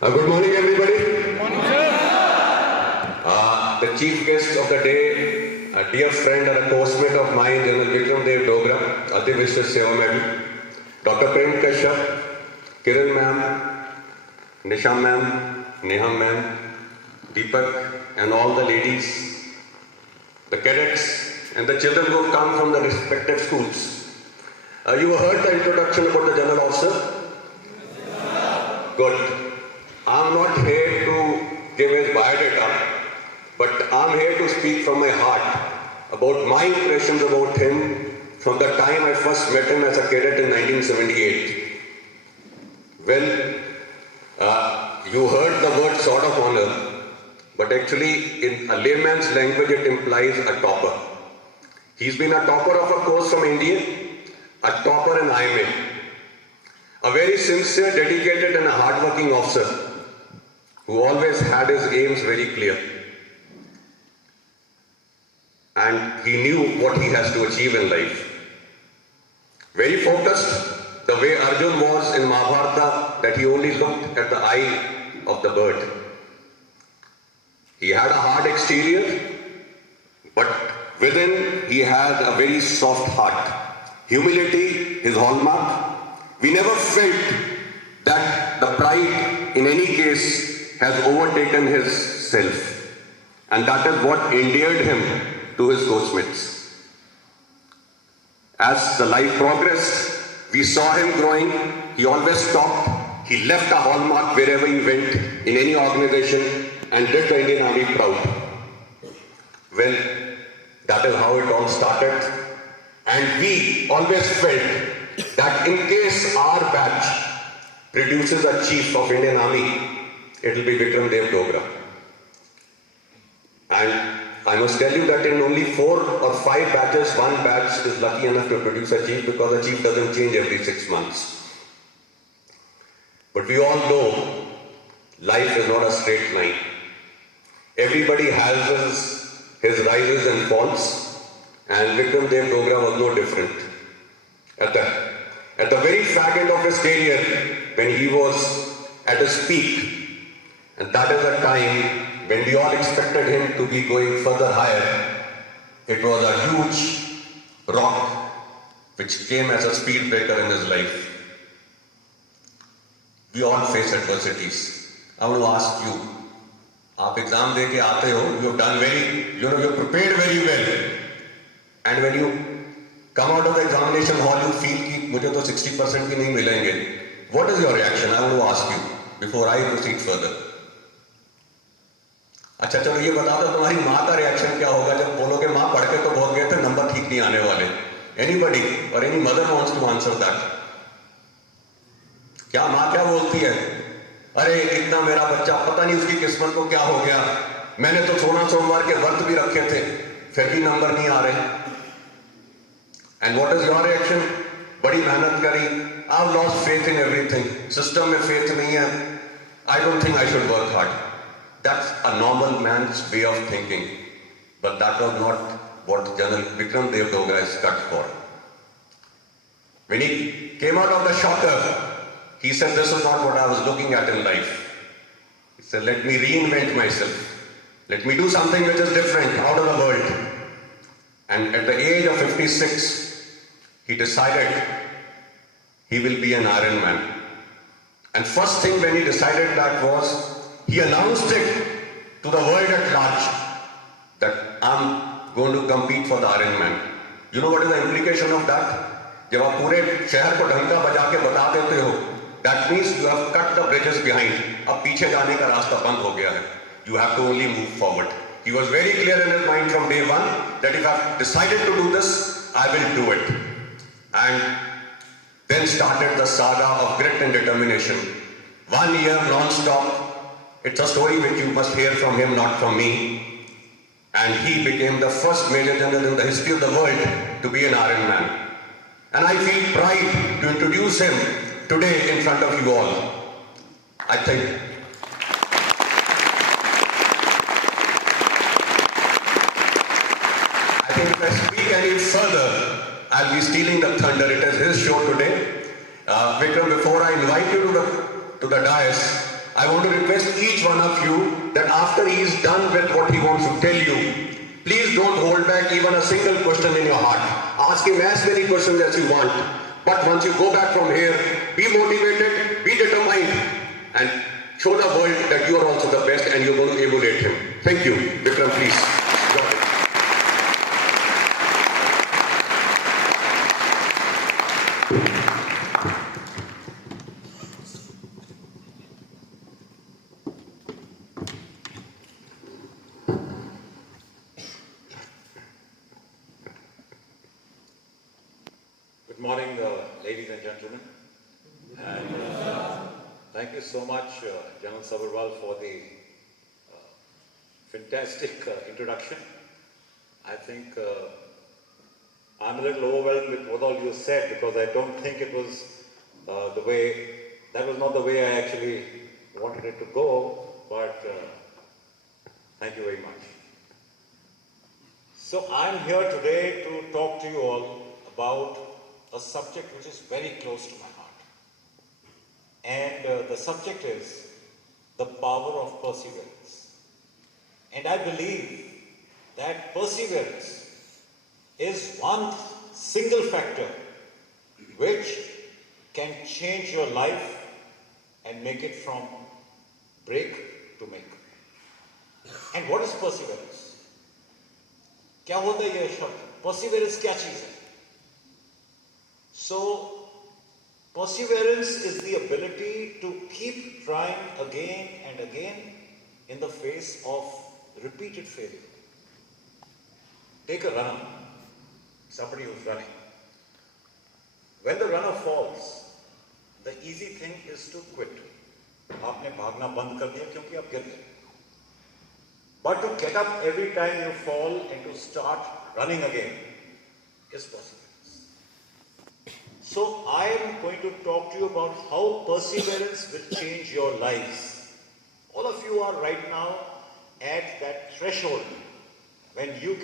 Good morning, everybody. Good morning, sir. The chief guest of the day, a dear friend and a coursemate of mine, General Vikram Dev Dogra, Ati Vishwa Seva Medal, Dr. Prem Kashyap, Kiran ma'am, Nisha ma'am, Neha ma'am, Deepak, and all the ladies, the cadets, and the children who have come from the respective schools. You heard the introduction about the General Officer? Good. I'm not here to give his biodata, but I'm here to speak from my heart about my impressions about him from the time I first met him as a cadet in 1978. Well, you heard the word sword of honor, but actually in a layman's language it implies a topper. He's been a topper of a course from India, a topper in IMA, a very sincere, dedicated and a hard-working officer who always had his aims very clear. And he knew what he has to achieve in life. Very focused, the way Arjun was in Mahabharata, that he only looked at the eye of the bird. He had a hard exterior, but within he had a very soft heart. Humility, his hallmark. We never felt that the pride in any case has overtaken his self. And that is what endeared him to his coachmates. As the life progressed, we saw him growing. He always stopped. He left a hallmark wherever he went in any organization and did the Indian Army proud. Well, that is how it all started. And we always felt that in case our batch produces a chief of Indian Army, it will be Vikram Dev Dogra. And I must tell you that in only 4 or 5 batches, one batch is lucky enough to produce a chief because a chief doesn't change every 6 months. But we all know life is not a straight line. Everybody has his rises and falls, and Vikram Dev Dogra was no different. At the very fag end of his career, when he was at his peak, and that is a time when we all expected him to be going further higher, it was a huge rock which came as a speed breaker in his life. We all face adversities. I want to ask you, आप exam दे के आते हो, you have done you prepared very well, and when you come out of the examination hall, you feel कि मुझे तो 60% भी नहीं मिलेंगे. What is your reaction? I want to ask you before I proceed further. अच्छा चलो ये बता दो तुम्हारी माँ का रिएक्शन क्या होगा जब बोलोगे माँ पढ़ के तो बहुत गए थे नंबर ठीक नहीं आने वाले. Anybody or any mother wants to answer that? क्या माँ क्या बोलती है? अरे इतना मेरा बच्चा पता नहीं उसकी किस्मत को क्या हो गया. मैंने तो 16 सोमवार के व्रत भी रखे थे फिर भी नंबर नहीं आ रहे. And what is your reaction? बड़ी मेहनत करी. I've lost faith in everything. System में faith नहीं है. I don't think I should work hard. That's a normal man's way of thinking. But that was not what General Vikram Dev Dogra is cut for. When he came out of the shocker, he said, this is not what I was looking at in life. He said, let me reinvent myself. Let me do something which is different, out of the world. And at the age of 56, he decided he will be an Iron Man. And first thing when he decided that was, he announced it to the world at large that I'm going to compete for the Iron Man. You know what is the implication of that? जब आप पूरे शहर को ढंका बजा के बता देते हो, that means you have cut the bridges behind. अब पीछे जाने का रास्ता बंद हो गया है. You have to only move forward. He was very clear in his mind from day one that if I've decided to do this, I will do it. And then started the saga of grit and determination. 1 year non-stop. It's a story which you must hear from him, not from me. And he became the first Major General in the history of the world to be an Iron Man. And I feel pride to introduce him today in front of you all. I think if I speak any further, I'll be stealing the thunder. It is his show today. Vikram, before I invite you to the dais, I want to request each one of you that after he is done with what he wants to tell you, please don't hold back even a single question in your heart. Ask him as many questions as you want. But once you go back from here, be motivated, be determined, and show the world that you are also the best and you're going to emulate him. Thank you. Vikram, please. Go ahead. Good morning, ladies and gentlemen. And thank you so much, General Sabharwal, for the fantastic introduction. I think I'm a little overwhelmed with what all you said because I don't think it was that was not the way I actually wanted it to go, but thank you very much. So I'm here today to talk to you all about a subject which is very close to my heart. And the subject is the power of perseverance. And I believe that perseverance is one single factor which can change your life and make it from break to make. And what is perseverance? क्या होता है ये शब्द? Perseverance क्या चीज है? So, perseverance is the ability to keep trying again and again in the face of repeated failure. Take a runner, somebody who's running. When the runner falls, the easy thing is to quit. आपने भागना बंद कर दिया क्योंकि आप गिर गए. But to get up every time you fall and to start running again is possible. So I am going to talk to you about how perseverance will change your lives. All of you are right now at that threshold when you